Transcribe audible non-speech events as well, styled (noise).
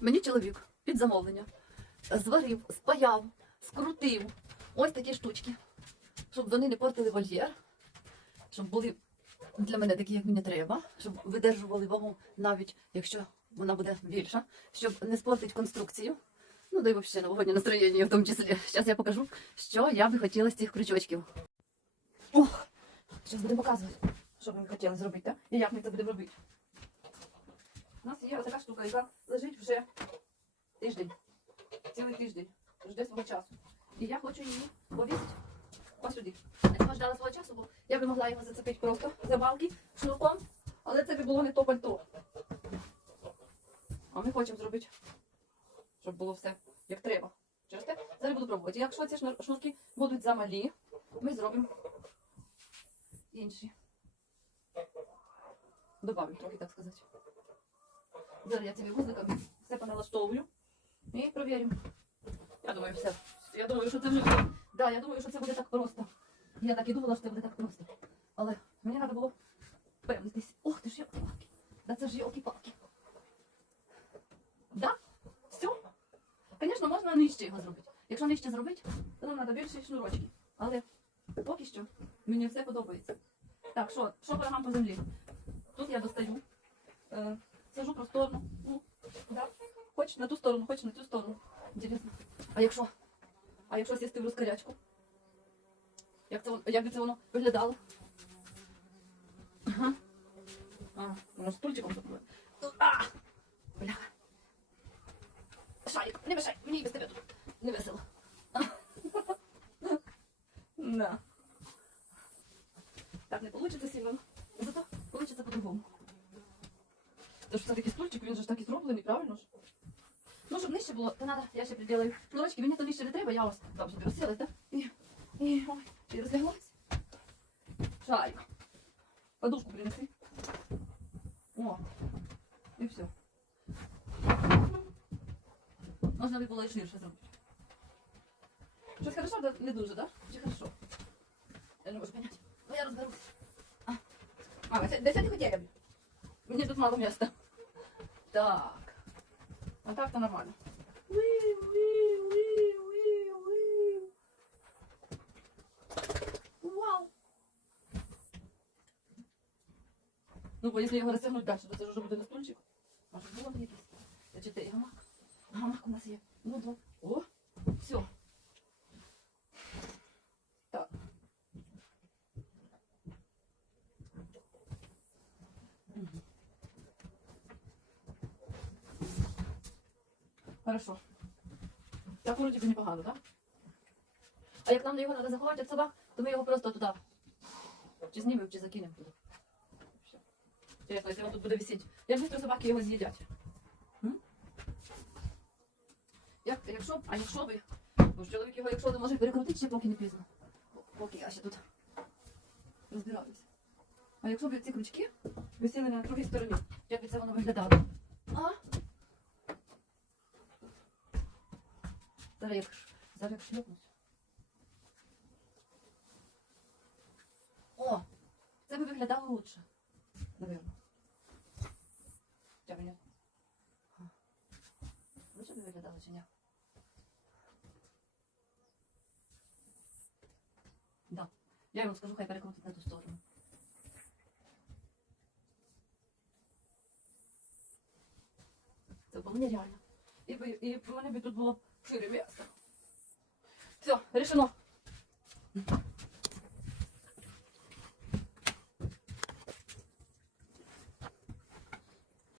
Мені чоловік під замовлення зварив, спаяв, скрутив ось такі штучки, щоб вони не портили вольєр, щоб були для мене такі, як мені треба, щоб видержували вагу, навіть якщо вона буде більша, щоб не спортити конструкцію. Ну, да й взагалі новогоднє настроєння в тому числі. Зараз я покажу, що я би хотіла з цих крючочків. Ох, зараз будемо показувати, що би ми хотіли зробити? І як ми це будемо робити. У нас є така штука, яка лежить вже тиждень, цілий тиждень, жде свого часу. І я хочу її повісити ось сюди. Я цього ждала свого часу, бо я би могла його зацепити просто за балки шнурком, але це би було не то пальто. А ми хочемо зробити, щоб було все як треба. Через те зараз буду пробувати. Якщо ці шнурки будуть замалі, ми зробимо інші. Добавимо трохи, так сказати. Зараз я цими вузликами все поналаштовую і провірю. Я думаю, все. Я думаю, що це вже все. Да, я думаю, що це буде так просто. Я так і думала, що це буде так просто. Але мені треба було впевнитись. Ох, ти ж йолки-палки. Да це ж йолки-палки. Да? Все? Звісно, можна нижче його зробити. Якщо нижче зробити, то нам треба більше шнурочки. Але поки що мені все подобається. Так, що, що ворогам по землі? Тут я достаю. Е, сажу просторно. Ну, да. Хоч на ту сторону, хоч на цю сторону. Інтересно. А якщо? А якщо сісти в розкарячку? Як, це, як би це воно виглядало? Ага. А, воно стульчиком зробили. А! Бляха. Шарик, не мешай, мені без тебе тут не весело. (laughs) Да. Так не вийде сильно. Зато вийде по-другому. Тож все-таки стульчик, він же ж так і зроблений, правильно ж? Ну, щоб нижче було, то надо, я ще приділаю шнурочки, мені то нижче не треба, я ось там собі розсілась, так? І, і, ой, чи розляглась? Шарик. Подушку принеси. О, і все. Можна би було і ширше зробити. Щось хорошо, да? не дуже, так? Да? Чи хорошо? Я не можу поняти. Ну, я розберусь. А, а це, де сьогодні хотіли? Мені тут мало місця. Так. А так то нормально. Вау! Ну, бо якщо його розтягнути далі, то це вже буде на стульчик. Може, було якийсь? Значить, гамак. Гамак у нас є. Ну, два. О, все. Так. Мгм. Хорошо. Так вроде бы непогано, так? А як нам його треба заховати від собак, то ми його просто туди. Чи знімемо, чи закинемо туди. Все. Інтересно, якщо він тут буде висіти. Як швидко собаки його з'їдять? Як, якщо, а якщо ви, бо ж чоловік його, якщо не може перекрутити, ще поки не пізно. Поки я ще тут розбираюся. А якщо б ці крючки висіли на другій стороні, як би це воно виглядало? А? Зараз як, зараз як шльопнусь. О! Це би виглядало лучше. Наверно. Б ні. Лучше би виглядало чи ні? Да. Я йому скажу, хай перекрутить на ту сторону. Це було нереально. І, би- і в мене би тут було. Все, решено.